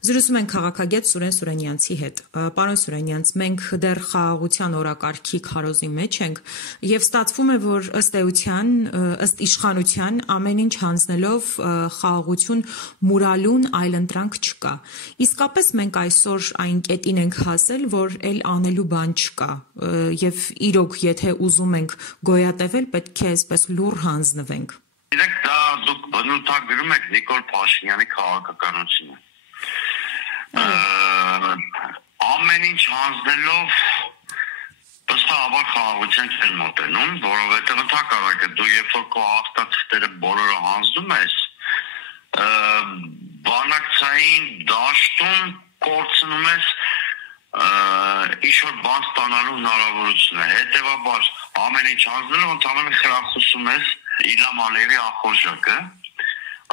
Զրուցում ենք քաղաքագետ Սուրեն Սուրենյանցի հետ։ Պարոն Սուրենյանց, մենք դեռ խաղաղության օրակարգի քարոզի մեջ ենք եւ ստացվում է, որ ըստ իշխանության ամեն ինչ հանձնելով խաղաղություն մուրալուն այլընտրանք չկա։ Իսկապես մենք այսօր այն կետին ենք հասել, որ էլ անելու բան չկա եւ իրոք եթե ուզում ենք գոյատևել, պետք է այսպես լուռ հանձնվենք։ Իրեք դա դուք բնութագրում եք Նիկոլ Փաշինյանի քաղաքականությունը։ Ամեն ինչ հանձնելով վստահաբար խաղաղության չեն մոտենում, որովհետև ընդհակառակը դու երբ որ քո հաղթածները բոլորը հանձնում ես, բանակցային դաշտում կորցնում ես ինչ-որ բան ստանալու հնարավորությունը։ Հետևաբար ամեն ինչ հանձնելով ընդհանրապես խրախուսում ես Իլհամ Ալիևի ախորժակը,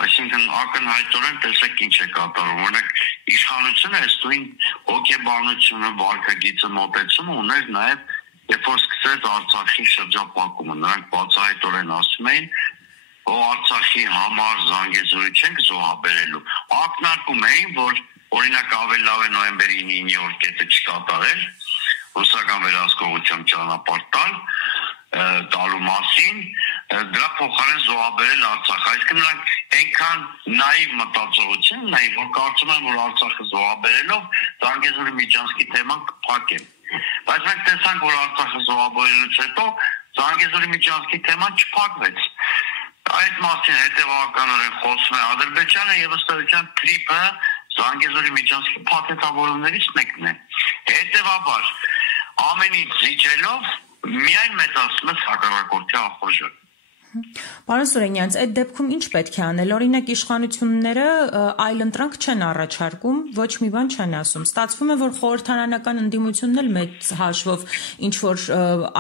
այսինքն ակնհայտորեն տեսեք ինչ է կատարում։ Օրինակ իշխանությունը այստույն հոգեբանությունը, վարքագիծը մոտեցումը ուներ նաև երբ որ սկսեց Արցախի շրջափակումը, նրանք բացահայտորեն ասում էին, որ Արցախի համար Զանգեզուրի չենք զոհաբերելու։ Ակնարկում էին, որ օրինակ ավելի լավ է նոյեմբերի 9-ի օր կետը չկատարել, ռուսական վերահսկողությամբ ճանապարհ տալու մասին, դրա փոխարեն զոհաբերել Արցախ։ Այսինքն նրանք այնքան նաիվ մտածողություն ունեն, որ կարծում են, որ Արցախը զոհաբերելով Զանգեզուրի միջանցքի թեման կփակեն։ Բայց մենք տեսանք, որ Արցախը զոհաբերելուց հետո Զանգեզուրի միջանցքի թեման չփակվեց։ Այդ մասին հետևականորեն խոսում է Ադրբեջանը եւ ըստ էության թրիփը Զանգեզուրի միջանցքի փաթեթավորումներից մեկն է։ Հետևաբար ամեն ինչ զիջելով միայն մեծացնում է հակառակորդի ախորժակը։ Պարոն Սուրենյանց, այդ դեպքում ինչ պետք է անել։ Օրինակ իշխանությունները այլընտրանք չեն առաջարկում, ոչ մի բան չեն ասում։ Ստացվում է, որ խորհրդարանական ընդդիմությունն էլ մեծ հաշվով ինչ որ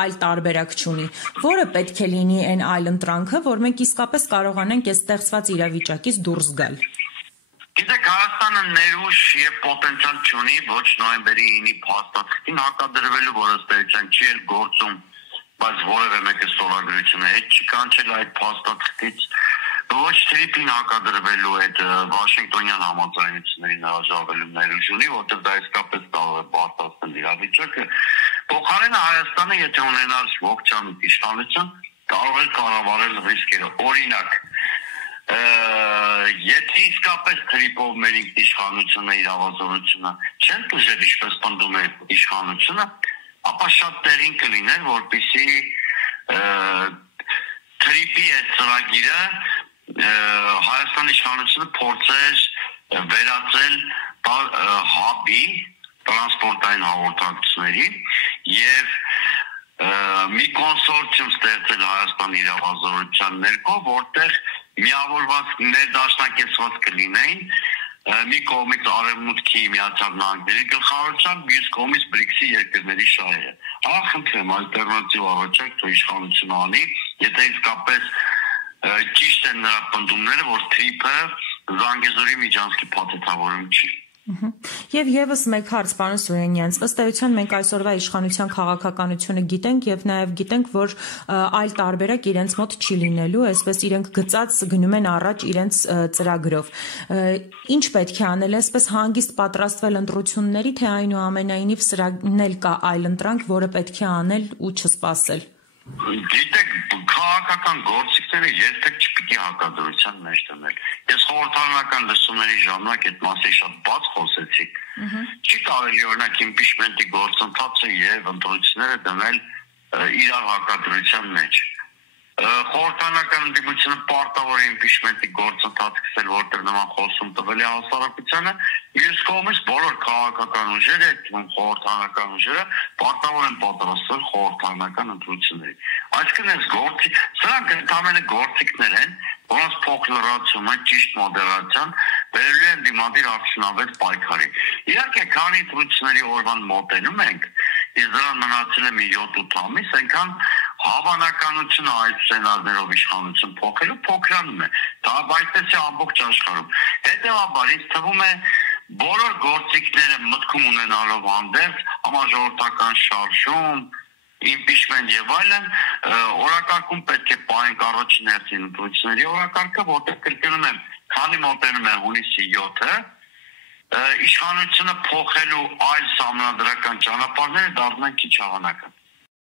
այլ տարբերակ չունի։ Որը պետք է լինի այն այլընտրանքը, որ մենք իսկապես կարողանանք այս ստեղծված իրավիճակից դուրս գալ։ Գիտեք, Հայաստանը ներուժ եւ պոտենցիալ չունի ոչ նոյեմբերի 9-ի փաստաթղթին հակադրվելու, որ ըստ էության չի էլ գործում, բայց որևէ մեկը ստորագրությունը հետ չի կանչել այդ փաստաթղթից, ոչ թրիփին հակադրվելու այդ Վաշինգտոնյան համաձայնություններին հրաժարվելու ներուժ ունի, որտեղ դա իսկապես կարող է բարդացնել իրավիճակը։ Փոխարենը Հայաստանը, եթե ունենար ողջամիտ իշխանություն, կարող է կառավարել ռիսկերը։ Օրինակ, եթե իսկապես թրիփով մեր իշխանությունը, իրավազորությունը չեն տուժել, ինչպես պնդում է իշխանությունը, ապա շատ տեղին կլիներ, որպեսզի թրիփի այդ ծրագիրը Հայաստանի իշխանությունը փորձեր վերածել հաբի տրանսպորտային հաղորդակցությունների եւ մի կոնսորցիում ստեղծել Հայաստանի իրավազորության ներքո, որտեղ միավորված ներդաշնակեցված կլինեին մի կողմից Արևմուտքի Միացյալ Նահանգների գլխավորությամբ, մյուս կողմից BRICS-ի երկրների շահերը։ Խնդրեմ ալտերնատիվ առաջարկ թող իշխանությունը անի, եթե իսկապես ճիշտ են նրա պնդումները, որ թրիփը Զանգեզուրի միջանցքի փաթեթավորում չի։ Եվ եւս մեկ հարց, պարոն Սուրենյանց, ըստ էության մենք այսօրվա իշխանության քաղաքականությունը գիտենք եւ նաեւ գիտենք, որ այլ տարբերակ իրենց մոտ չի լինելու, այսպես իրենք գծած գնում են առաջ իրենց ծրագրով։ Ինչ պետք է անել, այսպես հանգիստ պատրաստվել ընտրությունների, թե այնուամենայնիվ սրանն էլ կա այլ ընտրանք, որը պետք է անել ու չսպասել։ Գիտեք, քաղաքական գործիքները երբեք չպիտի հակադրության մեջ դնել։ Ես խորհրդարանական լսումների ժամանակ այդ մասին շատ բաց խոսեցի։ Չի կարելի օրինակ իմպիչմենտի գործընթացը եւ ընտրությունները դնել իրար հակադրության մեջ։ Խորհրդարանական ընդդիմությունը պարտավոր է իմպիչմենտի գործընթաց սկսել, որտեղ նման խոսում տվել է հասարակությանը, մյուս կողմից բոլոր քաղաքական ուժերը, խորհրդարանական ուժերը պարտավոր են պատրաստվել խորհրդարանական ընտրությունների։ Այսինքն այս սրանք ընդամենը գործիքներ են, որոնց փոքր լրացումը, ճիշտ մոդերացիան բերելու են դիմադիր արդյունավետ պայքարի։ Իհարկե, քանի ընտրությունների օրվան մոտենում ենք, իսկ դրան մնացել է մի 7-8 ամիս, այնքան հավանականությունը այդ սցենարներով իշխանություն փոքրանում է։ Դա այդպես է ամբողջ աշխարհում։ Հետևաբար ինձ թվում է բոլոր գործիքները մտքում ունենալով հանդերձ համաժողովրդական շարժում, impeachment եւ այլն, օրակարգում պետք է պահենք առաջին հերթին ընտրությունների օրակարգը, որտեղ կրկնում եմ, քանի մոտենում է հունիսի 7-ը, իշխանությունը փոխելու այլ համանդրական ճանապարհները դառնան քիչ հավանական։